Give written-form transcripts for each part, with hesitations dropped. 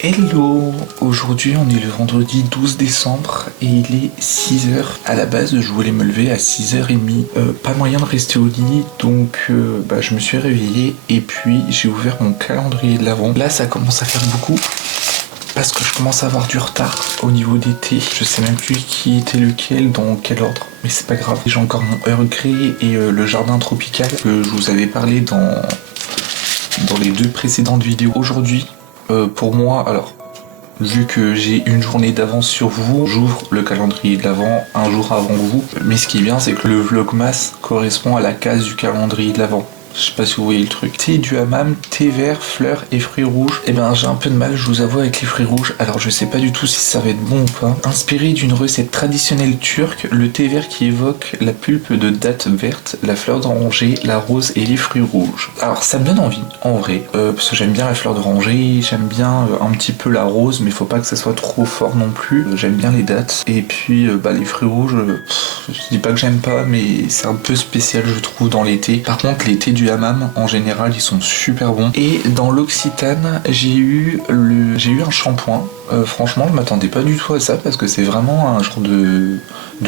Hello! Aujourd'hui on est le vendredi 12 décembre et il est 6h. À la base je voulais me lever à 6h30. Pas moyen de rester au lit donc je me suis réveillé et puis j'ai ouvert mon calendrier de l'Avent. Là ça commence à faire beaucoup parce que je commence à avoir du retard au niveau des thés. Je sais même plus qui était lequel, dans quel ordre, mais c'est pas grave. J'ai encore mon Earl Grey et le jardin tropical que je vous avais parlé dans les deux précédentes vidéos. Aujourd'hui, pour moi, alors, vu que j'ai une journée d'avance sur vous, j'ouvre le calendrier de l'Avent un jour avant vous. Mais ce qui est bien, c'est que le Vlogmas correspond à la case du calendrier de l'Avent. Je sais pas si vous voyez le truc. Thé du hammam, thé vert, fleurs et fruits rouges. Eh ben j'ai un peu de mal, je vous avoue, avec les fruits rouges. Alors je sais pas du tout si ça va être bon ou pas. Inspiré d'une recette traditionnelle turque, le thé vert qui évoque la pulpe de dattes vertes, la fleur d'oranger, la rose et les fruits rouges. Alors ça me donne envie, en vrai, parce que j'aime bien la fleur d'oranger, j'aime bien un petit peu la rose, mais faut pas que ça soit trop fort non plus. J'aime bien les dattes. Et puis les fruits rouges, je dis pas que j'aime pas, mais c'est un peu spécial je trouve dans l'été. Par contre les thés du hammam en général ils sont super bons. Et dans l'Occitane j'ai eu un shampoing. Franchement je m'attendais pas du tout à ça parce que c'est vraiment un genre de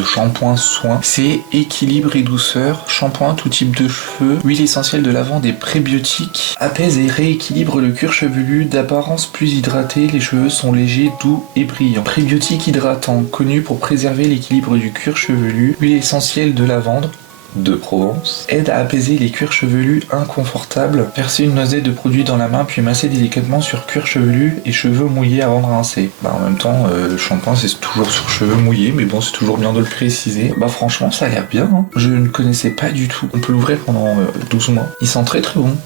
shampoing soin. C'est équilibre et douceur, shampoing tout type de cheveux, huile essentielle de lavande et prébiotiques, apaise et rééquilibre le cuir chevelu, d'apparence plus hydratée, les cheveux sont légers, doux et brillants. Prébiotique hydratant, connu pour préserver l'équilibre du cuir chevelu, huile essentielle de lavande de Provence, aide à apaiser les cuirs chevelus inconfortables, verser une noisette de produit dans la main puis masser délicatement sur cuir chevelu et cheveux mouillés avant de rincer. En même temps, le shampoing c'est toujours sur cheveux mouillés, mais bon c'est toujours bien de le préciser. Franchement ça a l'air bien, hein. Je ne connaissais pas du tout. On peut l'ouvrir pendant 12 mois. Il sent très très bon.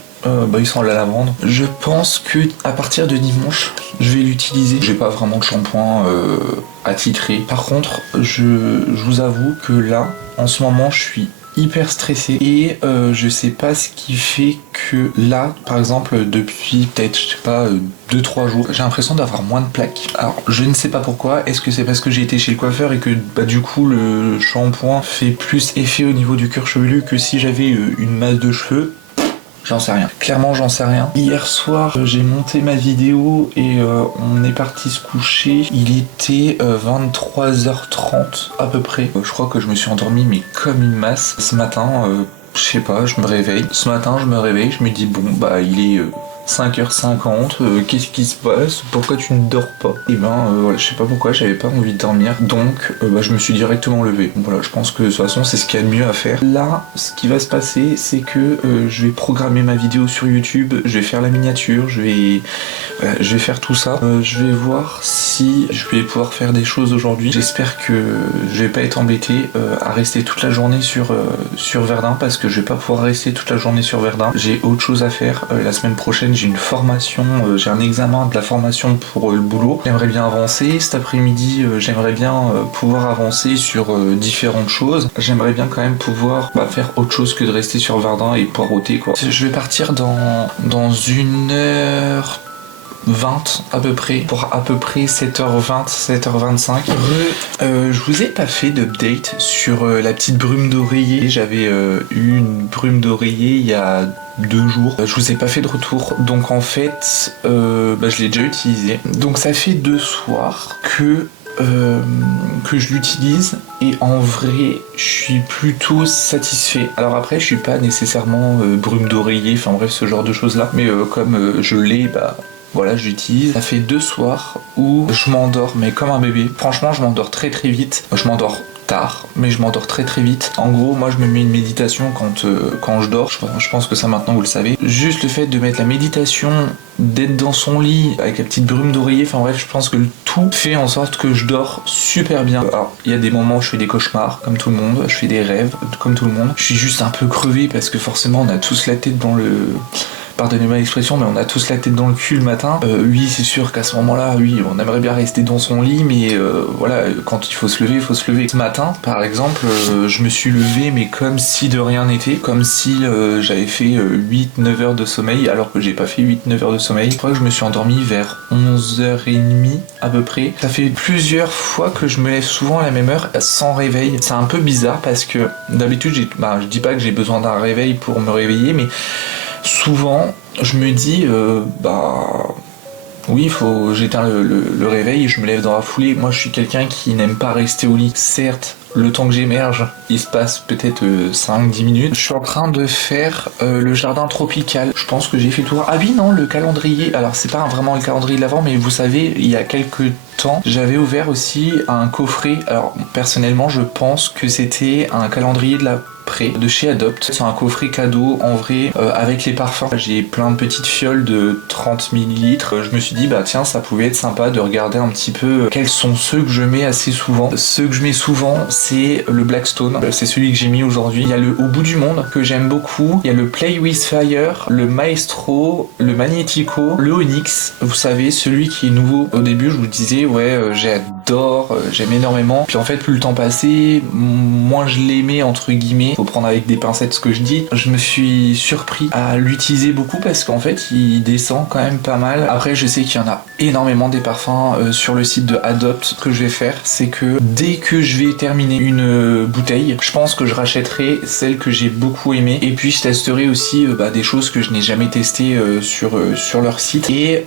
Il sent la lavande. Je pense que à partir de dimanche, je vais l'utiliser. J'ai pas vraiment de shampoing attitré. Par contre, je vous avoue que là, en ce moment, je suis hyper stressé et je sais pas ce qui fait que là, par exemple, depuis peut-être, je sais pas, 2-3 jours, j'ai l'impression d'avoir moins de plaques. Alors, je ne sais pas pourquoi. Est-ce que c'est parce que j'ai été chez le coiffeur et que du coup, le shampoing fait plus effet au niveau du cuir chevelu que si j'avais une masse de cheveux? J'en sais rien. Clairement, j'en sais rien. Hier soir, j'ai monté ma vidéo et on est parti se coucher. Il était 23h30 à peu près. Je crois que je me suis endormi mais comme une masse. Ce matin, je sais pas, je me réveille. Ce matin, je me réveille, je me dis bon, il est 5h50, qu'est-ce qui se passe? Pourquoi tu ne dors pas? Voilà, je sais pas pourquoi, j'avais pas envie de dormir, donc je me suis directement levé. Voilà, je pense que de toute façon c'est ce qu'il y a de mieux à faire. Là, ce qui va se passer, c'est que je vais programmer ma vidéo sur YouTube, je vais faire la miniature, je vais faire tout ça. Je vais voir si je vais pouvoir faire des choses aujourd'hui. J'espère que je vais pas être embêté à rester toute la journée sur Verdun, parce que je vais pas pouvoir rester toute la journée sur Verdun. J'ai autre chose à faire la semaine prochaine. J'ai une formation, j'ai un examen de la formation pour le boulot. J'aimerais bien avancer. Cet après-midi, j'aimerais bien pouvoir avancer sur différentes choses. J'aimerais bien quand même pouvoir faire autre chose que de rester sur Verdun et poireauter quoi. Je vais partir dans 1h20 à peu près, pour à peu près 7h20, 7h25. Je vous ai pas fait d'update sur la petite brume d'oreiller. J'avais eu une brume d'oreiller il y a 2 jours. Je vous ai pas fait de retour. Donc en fait, je l'ai déjà utilisé. Donc ça fait 2 soirs que je l'utilise et en vrai je suis plutôt satisfait. Alors après je suis pas nécessairement brume d'oreiller, enfin bref ce genre de choses là, mais comme je l'ai, voilà, je l'utilise. Ça fait 2 soirs où je m'endors, mais comme un bébé. Franchement, je m'endors très très vite. Je m'endors tard, mais je m'endors très très vite. En gros, moi je me mets une méditation quand je dors. Je pense que ça maintenant vous le savez. Juste le fait de mettre la méditation, d'être dans son lit avec la petite brume d'oreiller, enfin bref, je pense que le tout fait en sorte que je dors super bien. Alors, il y a des moments où je fais des cauchemars, comme tout le monde. Je fais des rêves, comme tout le monde. Je suis juste un peu crevé parce que forcément, on a tous la tête dans le... Pardonnez-moi l'expression, mais on a tous la tête dans le cul le matin. Oui, c'est sûr qu'à ce moment-là, oui, on aimerait bien rester dans son lit, mais voilà, quand il faut se lever, il faut se lever. Ce matin, par exemple, je me suis levé, mais comme si de rien n'était, comme si j'avais fait 8-9 heures de sommeil, alors que j'ai pas fait 8-9 heures de sommeil. Je crois que je me suis endormi vers 11h30 à peu près. Ça fait plusieurs fois que je me lève souvent à la même heure sans réveil. C'est un peu bizarre parce que d'habitude, je dis pas que j'ai besoin d'un réveil pour me réveiller, mais souvent, je me dis, Oui, j'éteins le réveil et je me lève dans la foulée. Moi, je suis quelqu'un qui n'aime pas rester au lit. Certes, le temps que j'émerge, il se passe peut-être 5-10 minutes. Je suis en train de faire le jardin tropical. Je pense que j'ai fait le tour. Ah oui, non, le calendrier. Alors, c'est pas vraiment le calendrier de l'Avent, mais vous savez, il y a quelques temps, j'avais ouvert aussi un coffret. Alors, personnellement, je pense que c'était un calendrier de la de chez Adopt. C'est un coffret cadeau en vrai avec les parfums. J'ai plein de petites fioles de 30 ml. Je me suis dit bah tiens, ça pouvait être sympa de regarder un petit peu quels sont ceux que je mets assez souvent. Ceux que je mets souvent, c'est le Blackstone. C'est celui que j'ai mis aujourd'hui. Il y a le Au bout du monde que j'aime beaucoup. Il y a le Play with Fire, le Maestro, le Magnetico, le Onyx. Vous savez, celui qui est nouveau. Au début, je vous disais ouais, j'adore, j'aime énormément. Puis en fait, plus le temps passait, moins je l'aimais entre guillemets. Faut prendre avec des pincettes ce que je dis. Je me suis surpris à l'utiliser beaucoup parce qu'en fait il descend quand même pas mal. Après je sais qu'il y en a énormément des parfums sur le site de Adopt. Ce que je vais faire c'est que dès que je vais terminer une bouteille, je pense que je rachèterai celle que j'ai beaucoup aimée et puis je testerai aussi des choses que je n'ai jamais testées sur leur site. Et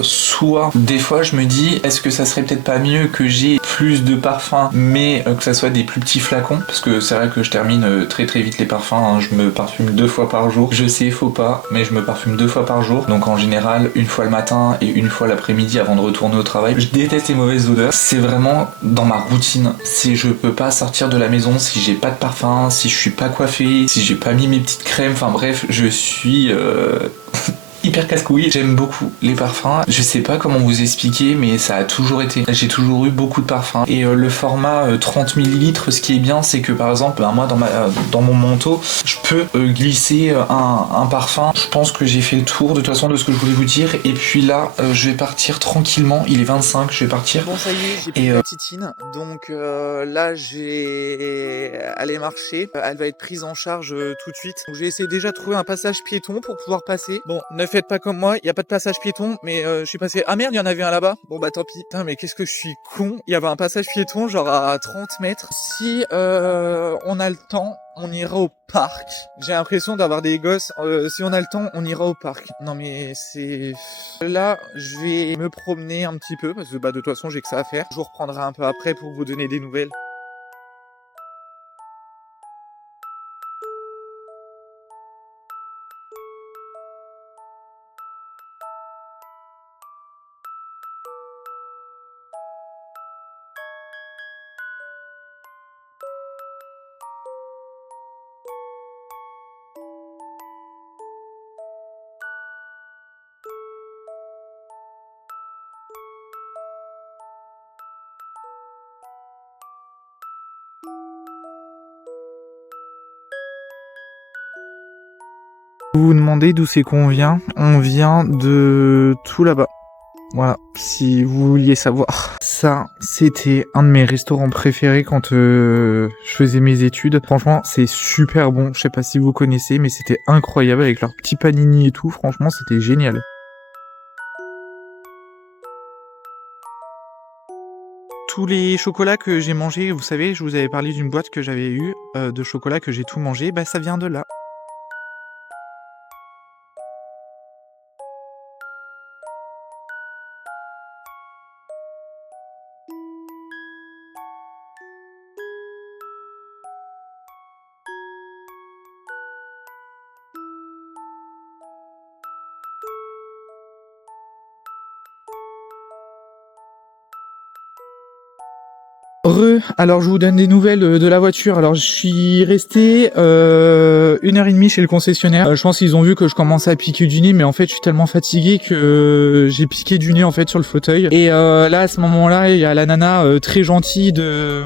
soit des fois je me dis est-ce que ça serait peut-être pas mieux que j'ai plus de parfums mais que ça soit des plus petits flacons, parce que c'est vrai que je termine très très vite les parfums, hein. Je me parfume 2 fois par jour. Je sais, faut pas, mais je me parfume 2 fois par jour. Donc en général, une fois le matin et une fois l'après-midi avant de retourner au travail. Je déteste les mauvaises odeurs. C'est vraiment dans ma routine. Si je peux pas sortir de la maison, si j'ai pas de parfum, si je suis pas coiffé, si j'ai pas mis mes petites crèmes, enfin bref, je suis hyper casse-couille. J'aime beaucoup les parfums. Je sais pas comment vous expliquer, mais ça a toujours été. J'ai toujours eu beaucoup de parfums. Et le format 30 ml, ce qui est bien, c'est que par exemple, moi dans mon manteau, je peux glisser un parfum. Je pense que j'ai fait le tour de toute façon de ce que je voulais vous dire. Et puis là, je vais partir tranquillement. Il est 25, je vais partir. Bon, ça y est, j'ai pris la titine. Donc là, j'ai aller marcher. Elle va être prise en charge tout de suite. Donc j'ai essayé déjà de trouver un passage piéton pour pouvoir passer. Bon, ne faites pas comme moi, il n'y a pas de passage piéton, mais je suis passé... Ah merde, il y en avait un là-bas. Bon bah tant pis. Putain, mais qu'est-ce que je suis con. Il y avait un passage piéton genre à 30 mètres. Si on a le temps, on ira au parc. J'ai l'impression d'avoir des gosses. Si on a le temps, on ira au parc. Non mais c'est... Là, je vais me promener un petit peu, parce que de toute façon, j'ai que ça à faire. Je vous reprendrai un peu après pour vous donner des nouvelles. Vous vous demandez d'où c'est qu'on vient? On vient de tout là-bas. Voilà, si vous vouliez savoir. Ça, c'était un de mes restaurants préférés quand je faisais mes études. Franchement, c'est super bon. Je sais pas si vous connaissez, mais c'était incroyable avec leurs petits panini et tout. Franchement, c'était génial. Tous les chocolats que j'ai mangés, vous savez, je vous avais parlé d'une boîte que j'avais eue de chocolat que j'ai tout mangé. Bah, ça vient de là. Alors je vous donne des nouvelles de la voiture. Alors je suis resté 1h30 chez le concessionnaire. Je pense qu'ils ont vu que je commençais à piquer du nez, mais en fait je suis tellement fatigué que j'ai piqué du nez en fait sur le fauteuil. Et là à ce moment-là, il y a la nana très gentille de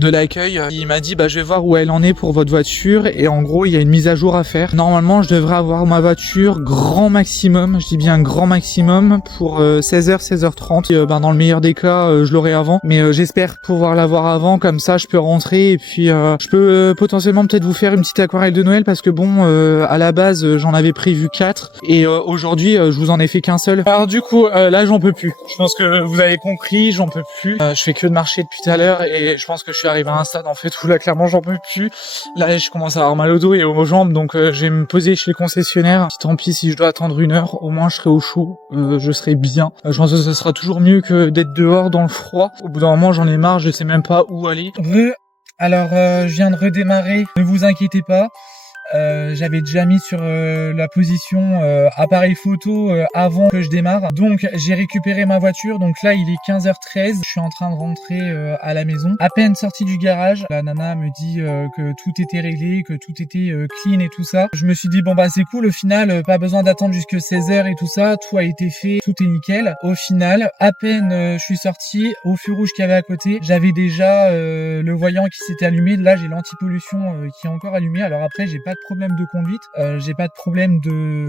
l'accueil. Il m'a dit je vais voir où elle en est pour votre voiture et en gros il y a une mise à jour à faire. Normalement je devrais avoir ma voiture grand maximum, je dis bien grand maximum pour 16h, 16h30. Et, dans le meilleur des cas je l'aurai avant, mais j'espère pouvoir l'avoir avant, comme ça je peux rentrer et puis je peux potentiellement peut-être vous faire une petite aquarelle de Noël parce que bon à la base j'en avais prévu 4 et aujourd'hui je vous en ai fait qu'un seul. Alors du coup là j'en peux plus. Je pense que vous avez compris, j'en peux plus. Je fais que de marcher depuis tout à l'heure et je pense que je suis arrivé à un stade en fait où là clairement j'en peux plus. Là je commence à avoir mal au dos et aux jambes donc je vais me poser chez le concessionnaire. Tant pis si je dois attendre 1 heure, au moins je serai au chaud, je serai bien. Je pense que ce sera toujours mieux que d'être dehors dans le froid. Au bout d'un moment j'en ai marre, je sais même pas où aller. Alors je viens de redémarrer, ne vous inquiétez pas. J'avais déjà mis sur la position appareil photo avant que je démarre. Donc j'ai récupéré ma voiture. Donc là il est 15h13. Je suis en train de rentrer à la maison. À peine sorti du garage, la nana me dit que tout était réglé, que tout était clean et tout ça. Je me suis dit bon bah c'est cool au final, pas besoin d'attendre jusque 16h et tout ça. Tout a été fait, tout est nickel. Au final, à peine je suis sorti, au feu rouge qu'il y avait à côté, j'avais déjà le voyant qui s'était allumé. Là j'ai l'antipollution qui est encore allumé. Alors après j'ai pas de problème de conduite, j'ai pas de problème de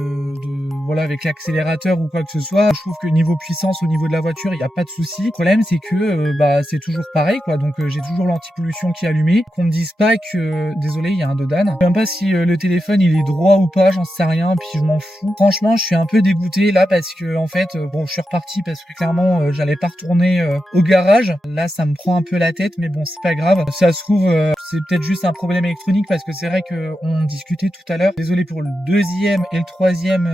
voilà avec l'accélérateur ou quoi que ce soit. Je trouve que niveau puissance au niveau de la voiture il y a pas de souci. Le problème c'est que bah c'est toujours pareil quoi, donc j'ai toujours l'antipollution qui est allumée. Qu'on me dise pas que désolé il y a un dodan. Je sais même pas si le téléphone il est droit ou pas, j'en sais rien, puis je m'en fous. Franchement je suis un peu dégoûté là parce que en fait bon je suis reparti parce que clairement j'allais pas retourner au garage. Là ça me prend un peu la tête mais bon c'est pas grave. Ça se trouve c'est peut-être juste un problème électronique parce que c'est vrai que on discutait tout à l'heure. Désolé pour le deuxième et le troisième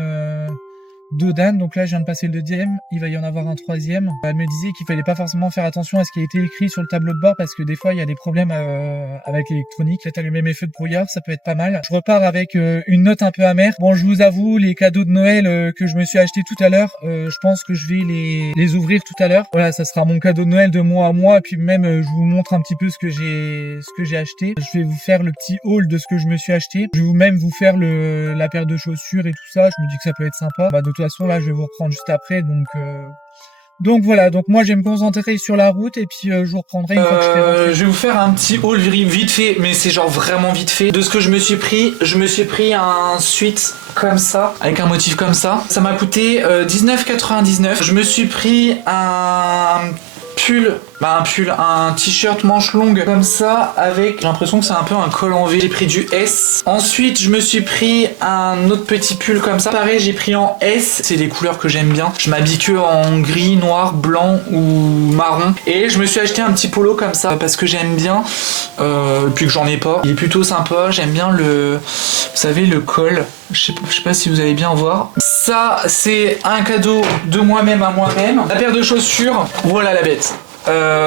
dodan. Donc là je viens de passer le deuxième, il va y en avoir un troisième. Elle me disait qu'il fallait pas forcément faire attention à ce qui a été écrit sur le tableau de bord parce que des fois il y a des problèmes avec l'électronique. Peut-être allumer mes feux de brouillard, ça peut être pas mal. Je repars avec une note un peu amère. Bon je vous avoue les cadeaux de Noël que je me suis acheté tout à l'heure, je pense que je vais les ouvrir tout à l'heure. Voilà, ça sera mon cadeau de Noël de mois à mois et puis même je vous montre un petit peu ce que j'ai acheté. Je vais vous faire le petit haul de ce que je me suis acheté. Je vais même vous faire la paire de chaussures et tout ça. Je me dis que ça peut être sympa. Bah de toute façon là je vais vous reprendre juste après donc voilà, donc moi je vais me concentrer sur la route et puis je vous reprendrai une fois que je serai rentré. Je vais vous faire un petit haul vite fait, mais c'est genre vraiment vite fait. De ce que je me suis pris un sweat comme ça, avec un motif comme ça. Ça m'a coûté 19,99. Je me suis pris un t-shirt manche longue comme ça avec, j'ai l'impression que c'est un peu un col en V. J'ai pris du S. Ensuite je me suis pris un autre petit pull comme ça. Pareil j'ai pris en S. C'est des couleurs que j'aime bien. Je m'habille que en gris, noir, blanc ou marron. Et je me suis acheté un petit polo comme ça parce que j'aime bien. Puis que j'en ai pas. Il est plutôt sympa. J'aime bien vous savez le col. Je sais pas si vous allez bien voir. Ça c'est un cadeau de moi-même à moi-même. La paire de chaussures, voilà la bête.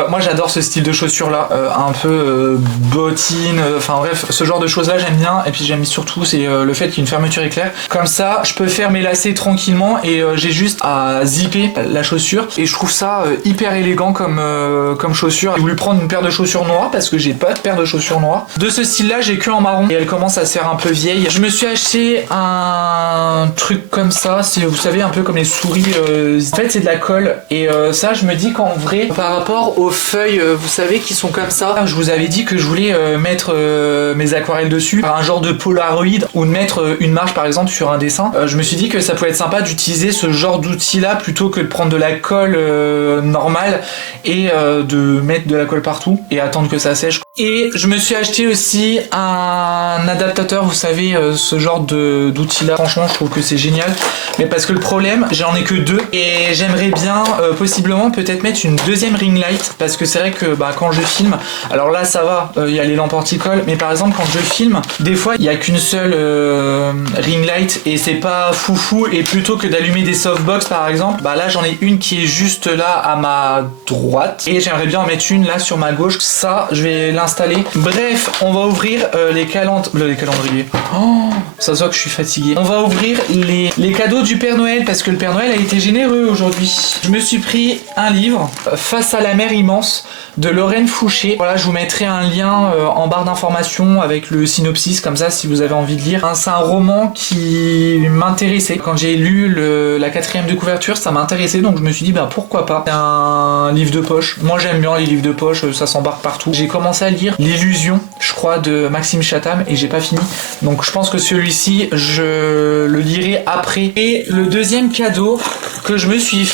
Moi j'adore ce style de chaussures là, un peu bottines, enfin bref, ce genre de choses là j'aime bien. Et puis j'aime surtout c'est le fait qu'il y ait une fermeture éclair. Comme ça je peux faire mes lacets tranquillement et j'ai juste à zipper la chaussure. Et je trouve ça hyper élégant comme chaussure. J'ai voulu prendre une paire de chaussures noires parce que j'ai pas de paire de chaussures noires. De ce style là j'ai que en marron et elle commence à se faire un peu vieille. Je me suis acheté un truc comme ça, c'est vous savez un peu comme les souris. En fait c'est de la colle et ça je me dis qu'en vrai par rapport aux feuilles, vous savez, qui sont comme ça. Je vous avais dit que je voulais mettre mes aquarelles dessus, un genre de Polaroid, ou de mettre une marge par exemple sur un dessin. Je me suis dit que ça pouvait être sympa d'utiliser ce genre d'outil là plutôt que de prendre de la colle normale et de mettre de la colle partout et attendre que ça sèche. Et je me suis acheté aussi un adaptateur, vous savez, ce genre d'outil là. Franchement je trouve que c'est génial, mais parce que le problème j'en ai que 2 et j'aimerais bien possiblement peut-être mettre une deuxième ring light parce que c'est vrai que quand je filme, alors là ça va, il y a les lampes anti-colle, mais par exemple quand je filme des fois il y a qu'une seule ring light et c'est pas foufou, et plutôt que d'allumer des softbox par exemple, là j'en ai une qui est juste là à ma droite et j'aimerais bien en mettre une là sur ma gauche. Ça je vais l'installer. Bref, on va ouvrir les calendriers. Oh, ça se voit que je suis fatigué. On va ouvrir les cadeaux du Père Noël parce que le Père Noël a été généreux aujourd'hui. Je me suis pris un livre, Face à la mer immense, de Lorraine Fouché. Voilà, je vous mettrai un lien en barre d'informations avec le synopsis, comme ça si vous avez envie de lire. C'est un roman qui m'intéressait. Quand j'ai lu la 4e de couverture, ça m'a intéressé, donc je me suis dit pourquoi pas. C'est un livre de poche. Moi j'aime bien les livres de poche, ça s'embarque partout. J'ai commencé à lire L'Illusion, je crois, de Maxime Chatham et j'ai pas fini. Donc je pense que celui-ci, je le lirai après. Et le deuxième cadeau que je me suis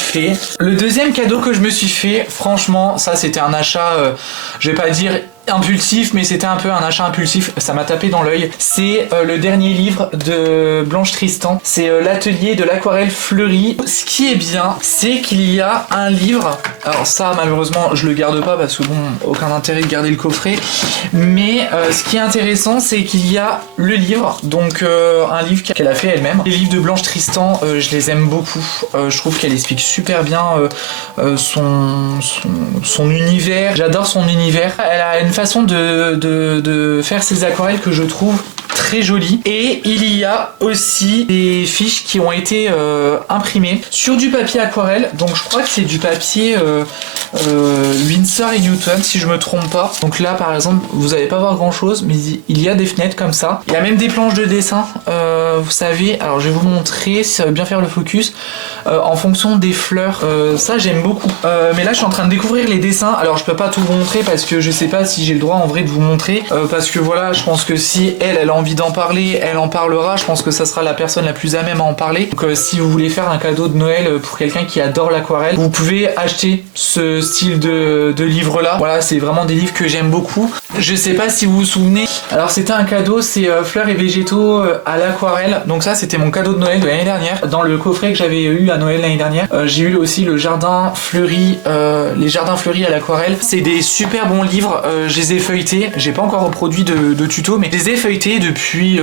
fait, franchement, ça c'était un achat, je vais pas dire impulsif, mais c'était un peu un achat impulsif, ça m'a tapé dans l'œil. C'est le dernier livre de Blanche Tristan, c'est l'atelier de l'aquarelle fleurie. Ce qui est bien, c'est qu'il y a un livre, alors ça malheureusement je le garde pas parce que bon, aucun intérêt de garder le coffret, mais ce qui est intéressant c'est qu'il y a le livre, donc un livre qu'elle a fait elle-même. Les livres de Blanche Tristan, je les aime beaucoup, je trouve qu'elle explique super bien son univers, j'adore son univers. Elle a une façon de faire ses aquarelles que je trouve très jolie, et il y a aussi des fiches qui ont été imprimées sur du papier aquarelle, donc je crois que c'est du papier Winsor & Newton si je me trompe pas. Donc là par exemple vous allez pas voir grand chose, mais il y a des fenêtres comme ça, il y a même des planches de dessin, vous savez, alors je vais vous montrer si ça veut bien faire le focus, en fonction des fleurs, ça j'aime beaucoup, mais là je suis en train de découvrir les dessins, alors je peux pas tout vous montrer parce que je sais pas si j'ai le droit en vrai de vous montrer, parce que voilà, je pense que si elle a envie d'en parler, elle en parlera, je pense que ça sera la personne la plus à même à en parler. Donc si vous voulez faire un cadeau de Noël pour quelqu'un qui adore l'aquarelle, vous pouvez acheter ce style de livre là. Voilà, c'est vraiment des livres que j'aime beaucoup. Je sais pas si vous vous souvenez, alors c'était un cadeau, c'est fleurs et végétaux à l'aquarelle, donc ça c'était mon cadeau de Noël de l'année dernière. Dans le coffret que j'avais eu à Noël l'année dernière, j'ai eu aussi le jardin fleuri, les jardins fleuris à l'aquarelle. C'est des super bons livres, je les ai feuilletés, j'ai pas encore reproduit de tuto, mais je les ai feuilletés depuis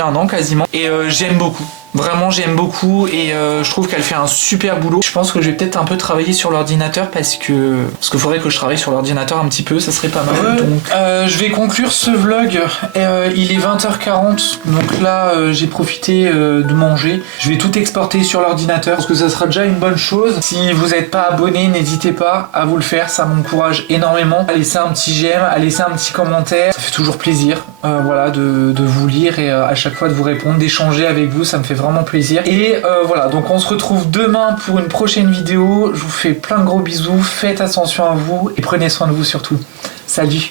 un an quasiment, et j'aime beaucoup. Vraiment j'aime beaucoup, et je trouve qu'elle fait un super boulot. Je pense que je vais peut-être un peu travailler sur l'ordinateur parce qu'il faudrait que je travaille sur l'ordinateur un petit peu, ça serait pas mal. Donc je vais conclure ce vlog, il est 20h40, donc là j'ai profité de manger. Je vais tout exporter sur l'ordinateur parce que ça sera déjà une bonne chose. Si vous n'êtes pas abonné, n'hésitez pas à vous le faire, ça m'encourage énormément. À laisser un petit j'aime, à laisser un petit commentaire, ça fait toujours plaisir voilà, de vous lire et à chaque fois de vous répondre, d'échanger avec vous, ça me fait vraiment plaisir. Et voilà, donc on se retrouve demain pour une prochaine vidéo. Je vous fais plein de gros bisous, faites attention à vous et prenez soin de vous surtout. Salut!